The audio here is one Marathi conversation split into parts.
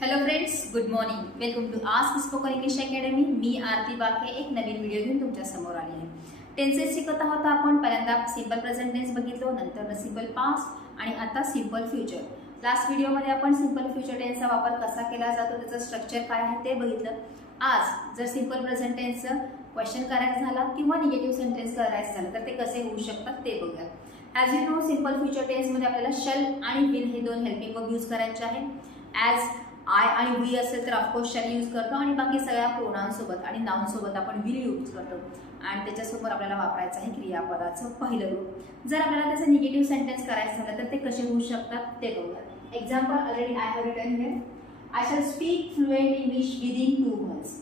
Hello friends, good morning. Welcome to Ask spoken English academy. मी आरती बाके एक नवीन व्हिडिओ घेऊन तुमच्या समोर आली आहे. टेन्सेस शिकत आहोत आपण. पहिल्यांदा सिंपल प्रेझेंट टेन्स बघितलो, नंतर सिंपल पास्ट आणि आता सिंपल फ्युचर. लास्ट व्हिडिओमध्ये आपण सिंपल फ्युचर टेन्सचा वापर कसा केला जातो, त्याचं स्ट्रक्चर काय आहे ते बघितलं. आज जर सिंपल प्रेझेंट टेन्सचं क्वेश्चन करायचं झाला किंवा निगेटिव्ह सेंटेन्स करायचं झालं तर ते कसे होऊ शकतात ते बघूया. As you know, simple future टेन्समध्ये आपल्याला शल आणि विल हे दोन हेल्पिंग वर्ब यूज करायचे आहेत. ॲज आय आणि वी असेल तर ऑफकोर्स शॅल यूज करतो आणि बाकी सगळ्या प्रोनाउन सोबत आणि नाउन सोबत आपण विल यूज करतो आणि त्याच्यासोबत आपल्याला वापरायचं आहे क्रियापदाचं पहिलं रूप. जर आपल्याला त्याचं निगेटिव्ह सेंटेन्स करायचं झालं तर ते कसे होऊ शकतात ते बघूया. Example already I have written here. I shall speak fluent English within 2 months.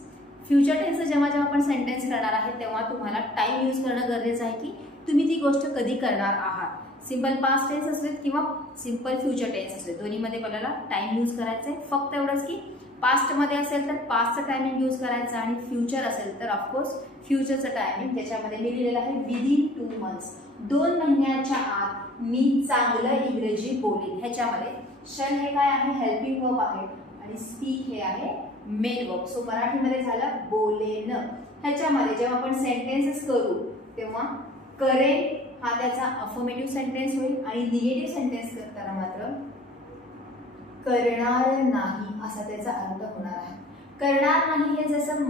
Future टेन्सचं जेव्हा आपण सेंटेन्स करणार आहे तेव्हा तुम्हाला टाइम यूज करणं गरजेचं आहे की तुम्ही ती गोष्ट कधी करणार आहात. सिंपल पास्ट टेन्स असेल किंवा सिंपल फ्युचर टेन्स असेल, दोन्हीमध्ये आपल्याला टाइम यूज करायचा आहे. फक्त एवढंच की पास्टमध्ये असेल तर पास्टचं टायमिंग यूज करायचं आणि फ्युचर असेल तर ऑफकोर्स फ्युचरचं टायमिंग त्याच्यामध्ये मी लिहिलेलं आहे विदिन 2 months. 2 महिन्याच्या आत मी चांगलं इंग्रजी बोलेन. ह्याच्यामध्ये शल हे काय आहे, हेल्पिंग वर्ब आहे आणि स्पीक हे आहे मेन वर्ब. सो मराठीमध्ये झालं बोलेन. ह्याच्यामध्ये जेव्हा आपण सेंटेन्सेस करू तेव्हा करेन हा त्याचा अफर्मेटिव्ह सेंटेन्स होईल आणि निगेटिव्ह सेंटेन्स करताना मात्र करणार नाही असा त्याचा अर्थ होणार आहे. करणार नाही हे जसं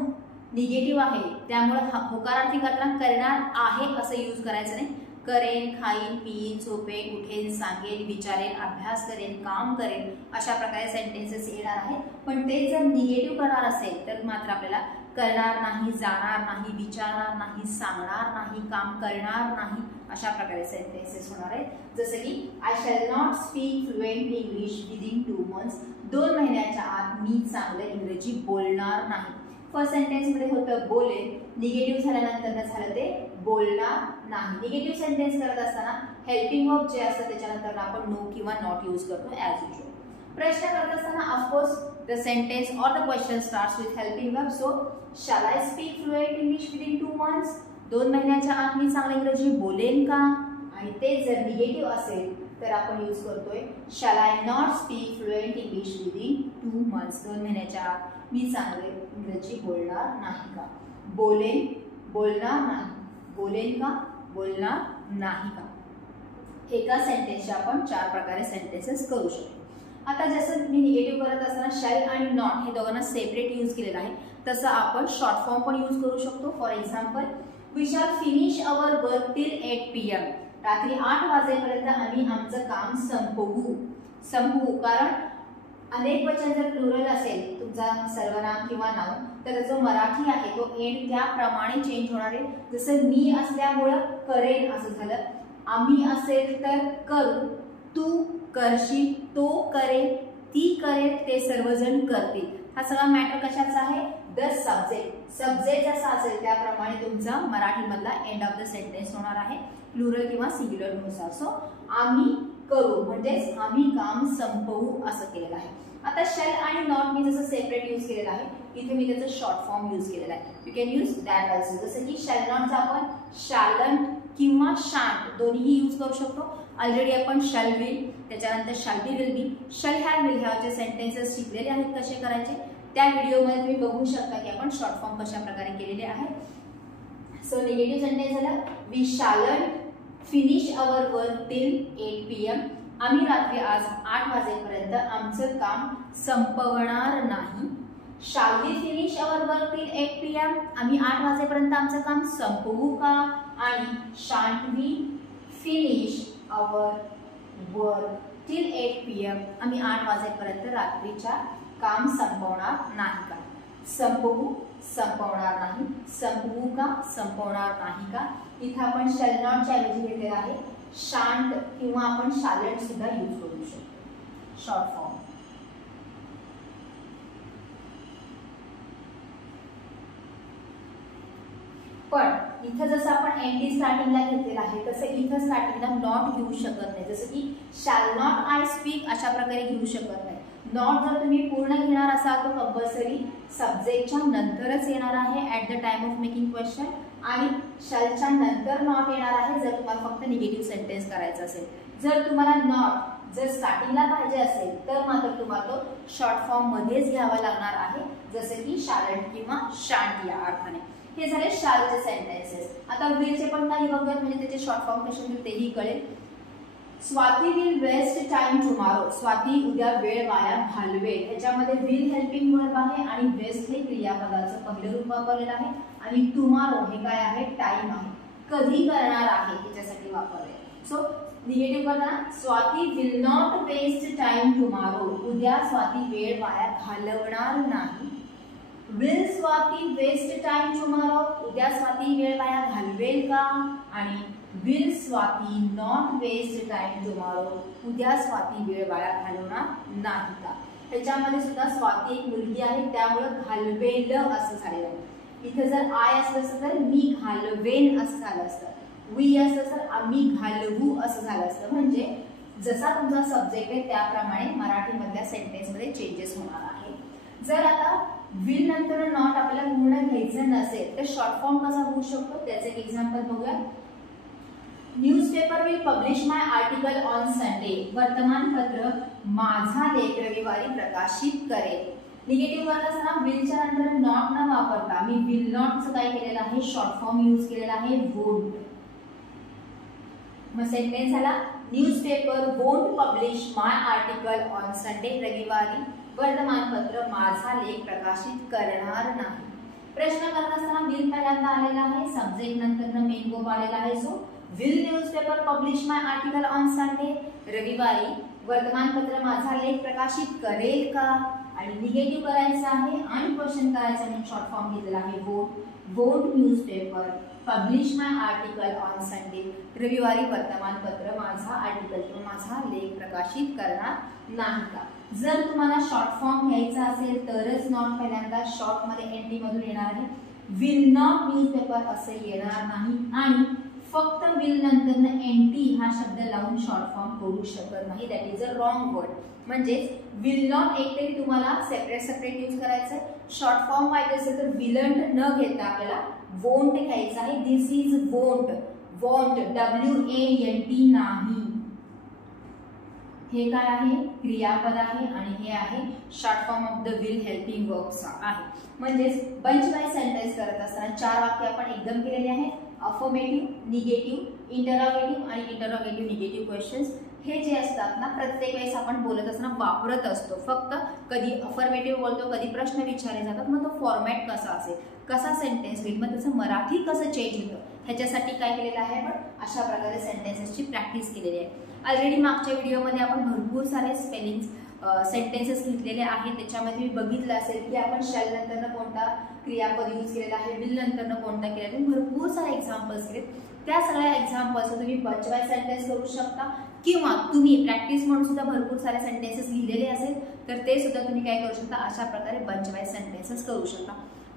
निगेटिव्ह आहे त्यामुळे होकारार्थी करताना करणार आहे असं यूज करायचं नाही. करेन, खाईन, पिईन, झोपेन, उठेन, सांगेन, विचारेन, अभ्यास करेन, काम करेन अशा प्रकारे सेंटेन्सेस येणार आहेत. पण ते जर निगेटिव्ह करणार असेल तर मात्र आपल्याला करणार नाही, जाणार नाही, विचारणार नाही, सांगणार नाही, काम करणार नाही अशा प्रकारे सेंटेन्सेस होणार आहेत. जसं की I shall not speak fluent English within 2 months. 2 महिन्याच्या आत मी चांगलं इंग्रजी बोलणार नाही. फर्स्ट सेंटेन्स मध्ये होतं बोलेन, निगेटिव्ह झाल्यानंतर झालं ते बोलणार नाही. निगेटिव्ह सेंटेन्स करत असताना हेल्पिंग वर्ब जे असतं त्याच्यानंतर आपण नो किंवा नॉट यूज करतो ॲज युजुअल. प्रश्न करत असताना ऑफकोर्स द सेंटेन्स और the question starts with helping verb. So shall I speak fluent English within 2 months. 2 महिन्याच्या आत मी चांगलं इंग्रजी बोलेन का? आणि ते जर निगेटिव्ह असेल तर आपण यूज करतोय shall I not speak fluent English within 2 months. 2 महिन्याच्या आत मी चांगले इंग्रजी बोलणार नाही का? बोलेन, बोलणार नाही. बोलेन का, बोलणार नाही का? एका सेंटेन्सचे आपण 4 प्रकारे सेंटेन्सेस करू शकतो. आता जसं मी निगेटिव्ह करत असताना शॅल आणि नॉट हे दोघांना सेपरेट यूज केलेलं आहे तसं आपण शॉर्ट फॉर्म पण यूज करू शकतो. For example, we shall finish our work till 8 PM. रात्री 8 वाजेपर्यंत आम्ही आमचं काम संपवू. कारण अनेक वचन जर प्लुरल असेल तुमचा सर्वनाम किंवा नाउन तर जो मराठी आहे तो एंड त्याप्रमाणे चेंज होणार आहे. जसं मी असल्यामुळं करेन असं झालं, आम्ही असेल तर करू, तू करशील, तो करेल, ती करेल, ते सर्वजण करतील. हा सगळा मॅटर कशाचा आहे? The subject. सब्जेक्ट जसा असेल त्याप्रमाणे तुमचा मराठीमधला एंड ऑफ द सेंटेन्स होणार आहे प्लुरल किंवा सिंग्युलर नुसार. सो आम्ही करू म्हणजेच आम्ही काम संपवू असं केलेलं आहे. आता शॅल आणि नॉट मी जसं सेपरेट यूज केलेलं आहे इथे मी त्याचं शॉर्ट फॉर्म यूज केलेला आहे. You can use that also. जसं की शॅल नॉटचा आपण शॅलंट किंवा शांट दोन्ही यूज करू शकतो. ऑलरेडी आपण शॅल विल, त्याच्यानंतर shall be, will be, shall have, will हॅवचे सेंटेन्सेस शिकलेले आहेत कसे करायचे. त्या व्हिडिओमध्ये तुम्ही बघू शकता की आपण शॉर्ट फॉर्म कशा प्रकारे केलेले आहे. सो निगेटिव्ह सेंटेन्स झालं we shan't finish our work till 8 PM. आम्ही रात्री आज 8 वाजेपर्यंत आमचं काम संपवणार नाही. Shall we finish our work till 8 PM. आम्ही 8 वाजेपर्यंत आमचं काम संपवू का? आणि shan't we finish our work till 8 PM. आम्ही 8 वाजेपर्यंत रात्रीच्या काम संपवणार नाही का? संपवू, संपवणार नाही. संपवू का, संपवणार नाही का? इथं आपण शॅल नॉटच्या ऐवजी घेतलेला आहे शांट किंवा आपण शॅलंट सुद्धा यूज करू शकतो शॉर्ट फॉर्म. पण इथं जसं आपण एंडी स्टार्टिंगला घेतलेलं आहे तसं इथं स्टार्टिंगला नॉट घेऊ शकत नाही. जसं की शॅल नॉट आय स्पीक अशा प्रकारे घेऊ शकत नाही. नॉट जर तुम्ही पूर्ण घेणार असाल तर कंपल्सरी सब्जेक्टच्या नंतरच येणार आहे at the time of making question आणि शॅलच्या नंतर नॉट येणार आहे जर तुम्हाला फक्त निगेटिव्ह सेंटेन्स करायचं असेल. जर तुम्हाला नॉट जर स्टार्टिंगला पाहिजे असेल तर मात्र तुम्हाला तो शॉर्ट फॉर्म मध्येच घ्यावा लागणार आहे, जसे की शाळंट किंवा शांत या अर्थाने. हे झाले शालचे सेंटेन्सेस. आता विलचे पण काही बघूयात, म्हणजे त्याचे शॉर्ट फॉर्म कसे होतील तेही कळेल. Swati will waste time tomorrow. Swati उद्या वेळ वाया घालवेल. ह्याच्यामध्ये विल हेल्पिंग वर्ब आहे आणि वेस्ट हे क्रियापदाचं पहिलं रूप वापरलेलं आहे आणि टुमॉरो हे काय आहे, टाइम आहे, कधी करणार आहे याच्यासाठी वापरले. सो निगेटिव्ह करताना Swati will not waste time tomorrow. उद्या स्वाती वेळ वाया घालवणार नाही. Will Swati waste time tomorrow. उद्या स्वाती वेळ वाया घालवेल का? आणि will Swati not waste time tomorrow. उद्या स्वाती वेळ वाया घालवणार नाही का? ह्याच्यामध्ये सुद्धा स्वाती एक मुलगी आहे, त्यामुळे घालवेल असं झालेलं आहे. इथे जर आय असलं असतं तर मी घालवेन असं झालं असतं. वी असलं तर आम्ही घालवू असं झालं असतं. म्हणजे जसा तुमचा सब्जेक्ट आहे त्याप्रमाणे मराठीमधल्या सेंटेन्समध्ये चेंजेस होणार आहे. जर आता विल नंतर नॉट आपल्याला पूर्ण घ्यायचं नसेल तर शॉर्ट फॉर्म कसा होऊ शकतो त्याचे एक एक्झाम्पल बघूया. Newspaper will publish my article on Sunday. वर्तमानपत्र माझा लेख रविवारी प्रकाशित करेल. निगेटिव्ह करत असताना विलच्या नंतर नॉट न वापरता मी विल नॉटचं काय केलेलं आहे, शॉर्ट फॉर्म यूज केलेला आहे, वोंट. मग सेंटेन्स आला newspaper won't publish my article on Sunday. रविवारी वर्तमानपत्र माझा लेख प्रकाशित करणार नाही. प्रश्न करत असताना विल पहिल्यांदा आलेला आहे, सब्जेक्ट नंतर मेन वर्ब आलेला आहे. So will newspaper publish my article on Sunday. रविवारी वर्तमानपत्र माझा लेख प्रकाशित करेल का? आणि निगेटिव्ह करायचं आहे आणि क्वेश्चन करायचं म्हणून शॉर्ट फॉर्म घेतलेला आहे won't. Won't newspaper publish my article on Sunday. रविवारी वर्तमानपत्र माझा आर्टिकल किंवा माझा लेख प्रकाशित करणार नाही का? जर तुम्हाला शॉर्ट फॉर्म घ्यायचा असेल तरच नॉट पहिल्यांदा शॉर्ट मध्ये एनटी मधून येणार आहे. विल नॉट न्यूजपेपर असे येणार नाही आणि फक्त विल नंतर एनटी हा शब्द लावून शॉर्ट फॉर्म करू शकत नाही. That is a wrong word. म्हणजेच विल नॉट एकतरी तुम्हाला सेपरेट यूज करायचं आहे. शॉर्ट फॉर्म पाहिजे असेल तर विलंट न घेता आपल्याला वोंट घ्यायचं आहे. दिस इज वोंट. वोंट WANT नाही. हे काय आहे, क्रियापद आहे आणि हे आहे short form of the will helping verbs आहे. म्हणजेच बंच वाईज सेंटेन्स करत असताना 4 वाक्य आपण एकदम केलेले आहेत. अफर्मेटिव्ह, निगेटिव्ह, इंटरोगेटिव्ह आणि इंटरोगेटिव्ह निगेटिव्ह क्वेश्चन्स हे जे असतात ना प्रत्येक वेळेस आपण बोलत असताना वापरत असतो. फक्त कधी अफर्मेटिव्ह बोलतो, कधी प्रश्न विचारले जातात, मग तो फॉर्मॅट कसा असेल, कसा सेंटेन्स होईल, मग त्याचं मराठी कसं चेंज होतं ह्याच्यासाठी काय केलेलं आहे, पण अशा प्रकारे सेंटेन्सेसची प्रॅक्टिस केलेली आहे. ऑलरेडी मागच्या व्हिडिओमध्ये आपण भरपूर सारे स्पेलिंग्स सेंटेन्सेस घेतलेले आहेत. त्याच्यामध्ये मी बघितलं असेल की आपण शॅल नंतरनं कोणता क्रियापद यूज केलेला आहे, विल नंतरनं कोणता केलेला आहे, भरपूर सारे एक्झाम्पल्स केलेत. त्या सगळ्या एक्झाम्पल्स तुम्ही बंच वाईज सेंटेन्स करू शकता किंवा तुम्ही प्रॅक्टिस म्हणून सुद्धा भरपूर सारे सेंटेन्सेस लिहिलेले असेल तर ते सुद्धा तुम्ही काय करू शकता, अशा प्रकारे बंच वाईज सेंटेन्सेस करू शकता.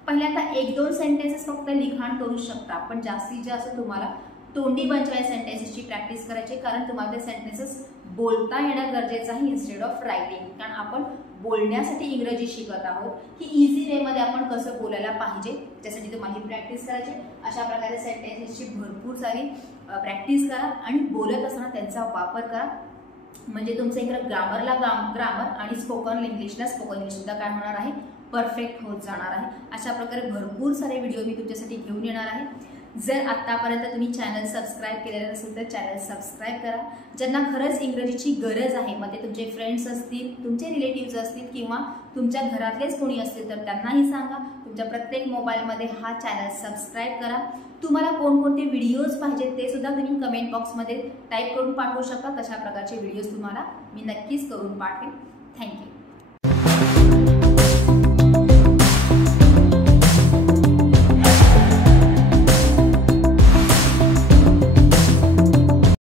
पहिल्यांदा 1-2 सेंटेन्सेस फक्त लिखाण करू शकता, पण जास्तीत जास्त तुम्हाला तोंडी बंच वाईज सेंटेन्सेसची प्रॅक्टिस करायची, कारण तुम्हाला ते सेंटेन्सेस बोलता येणं गरजेचं आहे इन्स्टेड ऑफ रायटिंग. कारण आपण बोलण्यासाठी इंग्रजी शिकत आहोत की इझी वेमध्ये आपण कसं बोलायला पाहिजे त्यासाठी तुम्हाला ही प्रॅक्टिस करायची. अशा प्रकारे सेंटेन्सेसची भरपूर सारी प्रॅक्टिस करा आणि बोलत असताना त्यांचा वापर करा. म्हणजे तुमचं इकडे ग्रामरला ग्रामर आणि स्पोकन इंग्लिशला स्पोकन इंग्लिश सुद्धा काय होणार आहे, परफेक्ट होत जाणार आहे. अशा प्रकारे भरपूर सारे व्हिडिओ मी तुमच्यासाठी घेऊन येणार आहे. जर आत्तापर्यंत तुम्ही चॅनल सबस्क्राईब केलेलं नसेल तर चॅनल सबस्क्राईब करा. ज्यांना खरंच इंग्रजीची गरज आहे, मग ते तुमचे फ्रेंड्स असतील, तुमचे रिलेटिव्स असतील किंवा तुमच्या घरातलेच कोणी असतील तर त्यांनाही सांगा. तुमच्या प्रत्येक मोबाईलमध्ये हा चॅनल सबस्क्राईब करा. तुम्हाला कोणकोणते व्हिडिओज पाहिजेत ते सुद्धा तुम्ही कमेंट बॉक्समध्ये टाईप करून पाठवू शकता. तशा प्रकारचे व्हिडिओज तुम्हाला मी नक्कीच करून पाठवेन. थँक्यू.